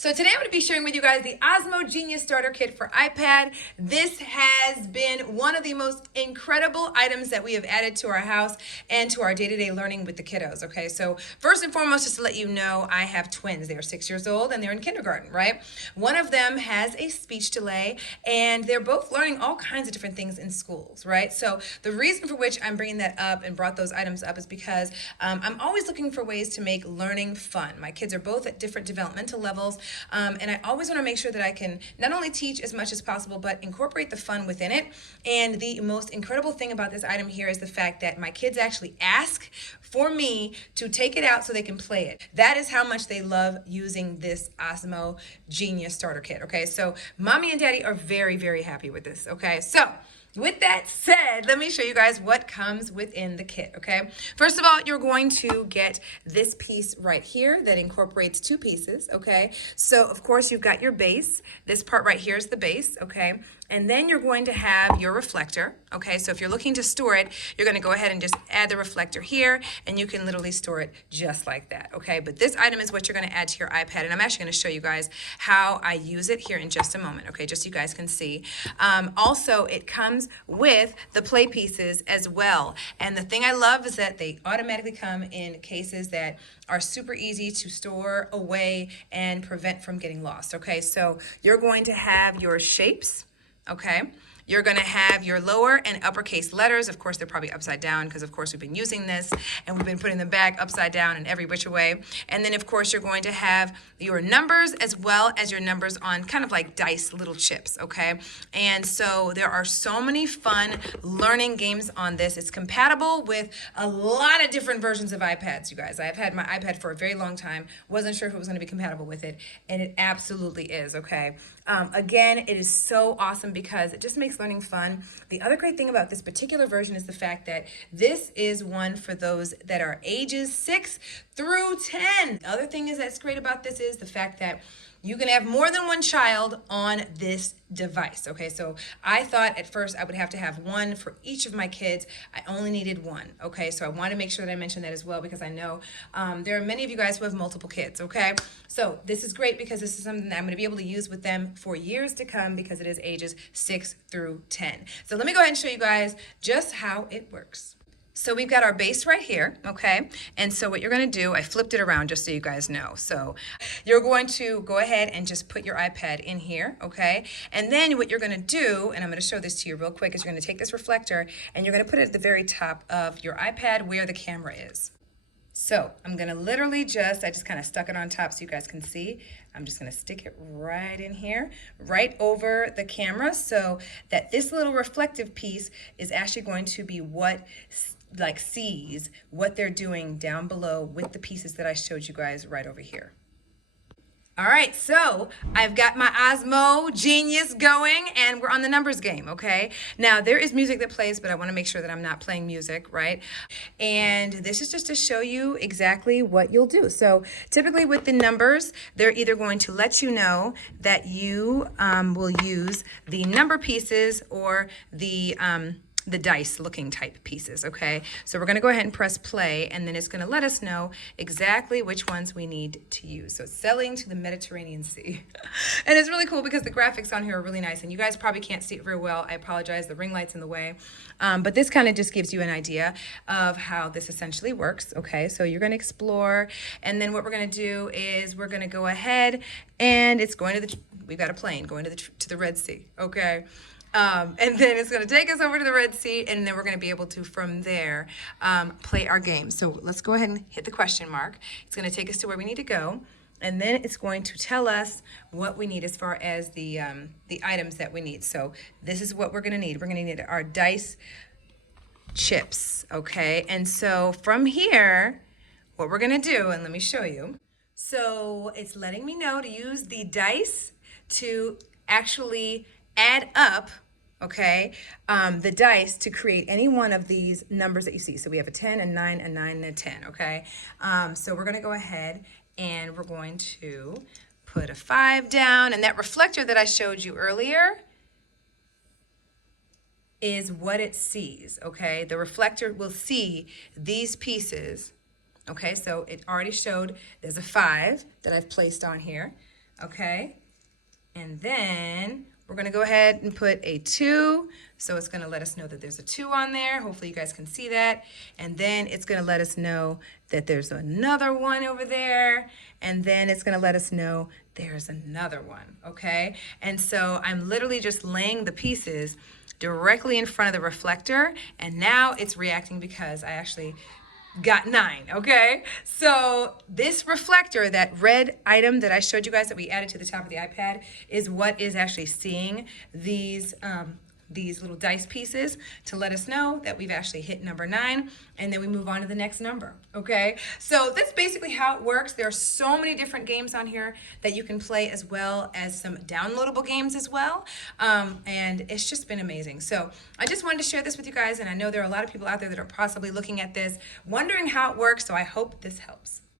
So today I'm going to be sharing with you guys the Osmo Genius Starter Kit for iPad. This has been one of the most incredible items that we have added to our house and to our day-to-day learning with the kiddos, okay? So first and foremost, just to let you know, I have twins. They are 6 years old and they're in kindergarten, right? One of them has a speech delay and they're both learning all kinds of different things in schools, right? So the reason for which I'm bringing that up and brought those items up is because I'm always looking for ways to make learning fun. My kids are both at different developmental levels. And I always want to make sure that I can not only teach as much as possible, but incorporate the fun within it. And the most incredible thing about this item here is the fact that my kids actually ask for me to take it out so they can play it. That is how much they love using this Osmo Genius Starter Kit, okay? So mommy and daddy are very, very happy with this, okay? So with that said, let me show you guys what comes within the kit, okay? First of all, you're going to get this piece right here that incorporates two pieces, okay? So, of course, you've got your base. This part right here is the base, okay? And then you're going to have your reflector, okay? So if you're looking to store it, you're gonna go ahead and just add the reflector here, and you can literally store it just like that, okay? But this item is what you're gonna add to your iPad, and I'm actually gonna show you guys how I use it here in just a moment, okay? Just so you guys can see. Also, it comes with the play pieces as well. And the thing I love is that they automatically come in cases that are super easy to store away and prevent from getting lost, okay? So you're going to have your shapes, okay? You're gonna have your lower and uppercase letters. Of course, they're probably upside down because of course we've been using this and we've been putting them back upside down in every which way. And then of course you're going to have your numbers as well as your numbers on kind of like dice little chips, okay? And so there are so many fun learning games on this. It's compatible with a lot of different versions of iPads, you guys. I've had my iPad for a very long time. Wasn't sure if it was gonna be compatible with it, and it absolutely is, okay? Again, it is so awesome because it just makes learning fun. The other great thing about this particular version is the fact that this is one for those that are ages 6 through 10. The other thing is that's great about this is the fact that you can have more than one child on this device, okay? So I thought at first I would have to have one for each of my kids. I only needed one, okay? So I want to make sure that I mention that as well because I know there are many of you guys who have multiple kids, okay? So this is great because this is something that I'm going to be able to use with them for years to come because it is ages 6 through 10. So let me go ahead and show you guys just how it works. So we've got our base right here, okay? And so what you're gonna do, I flipped it around just so you guys know. So you're going to go ahead and just put your iPad in here, okay? And then what you're gonna do, and I'm gonna show this to you real quick, is you're gonna take this reflector and you're gonna put it at the very top of your iPad where the camera is. So I'm gonna literally I just kind of stuck it on top so you guys can see. I'm just gonna stick it right in here, right over the camera so that this little reflective piece is actually going to be what sees what they're doing down below with the pieces that I showed you guys right over here. All right, so I've got my Osmo Genius going and we're on the numbers game, okay? Now there is music that plays, but I wanna make sure that I'm not playing music, right? And this is just to show you exactly what you'll do. So typically with the numbers, they're either going to let you know that you will use the number pieces or the dice looking type pieces, okay? So we're gonna go ahead and press play and then it's gonna let us know exactly which ones we need to use. So sailing to the Mediterranean Sea. And it's really cool because the graphics on here are really nice and you guys probably can't see it very well. I apologize, the ring light's in the way. But this kind of just gives you an idea of how this essentially works, okay? So you're gonna explore and then what we're gonna do is we're gonna go ahead and it's going to we've got a plane going to the Red Sea, okay? And then it's going to take us over to the Red Sea, and then we're going to be able to, from there, play our game. So let's go ahead and hit the question mark. It's going to take us to where we need to go, and then it's going to tell us what we need as far as the items that we need. So this is what we're going to need. We're going to need our dice chips, okay? And so from here, what we're going to do, and let me show you. So it's letting me know to use the dice to actually add up, okay, the dice to create any one of these numbers that you see. So we have a 10, a 9, a 9, and a 10, okay? So we're gonna go ahead and we're going to put a 5 down, and that reflector that I showed you earlier is what it sees, okay? The reflector will see these pieces, okay? So it already showed there's a 5 that I've placed on here. okay? And then we're gonna go ahead and put a 2. So it's gonna let us know that there's a 2 on there. Hopefully you guys can see that. And then it's gonna let us know that there's another 1 over there. And then it's gonna let us know there's another 1, okay? And so I'm literally just laying the pieces directly in front of the reflector, and now it's reacting because I actually got 9, okay? So this reflector, that red item that I showed you guys that we added to the top of the iPad, is what is actually seeing these little dice pieces to let us know that we've actually hit number 9, and then we move on to the next number, okay? So that's basically how it works. There are so many different games on here that you can play, as well as some downloadable games as well, and it's just been amazing. So I just wanted to share this with you guys, and I know there are a lot of people out there that are possibly looking at this, wondering how it works, so I hope this helps.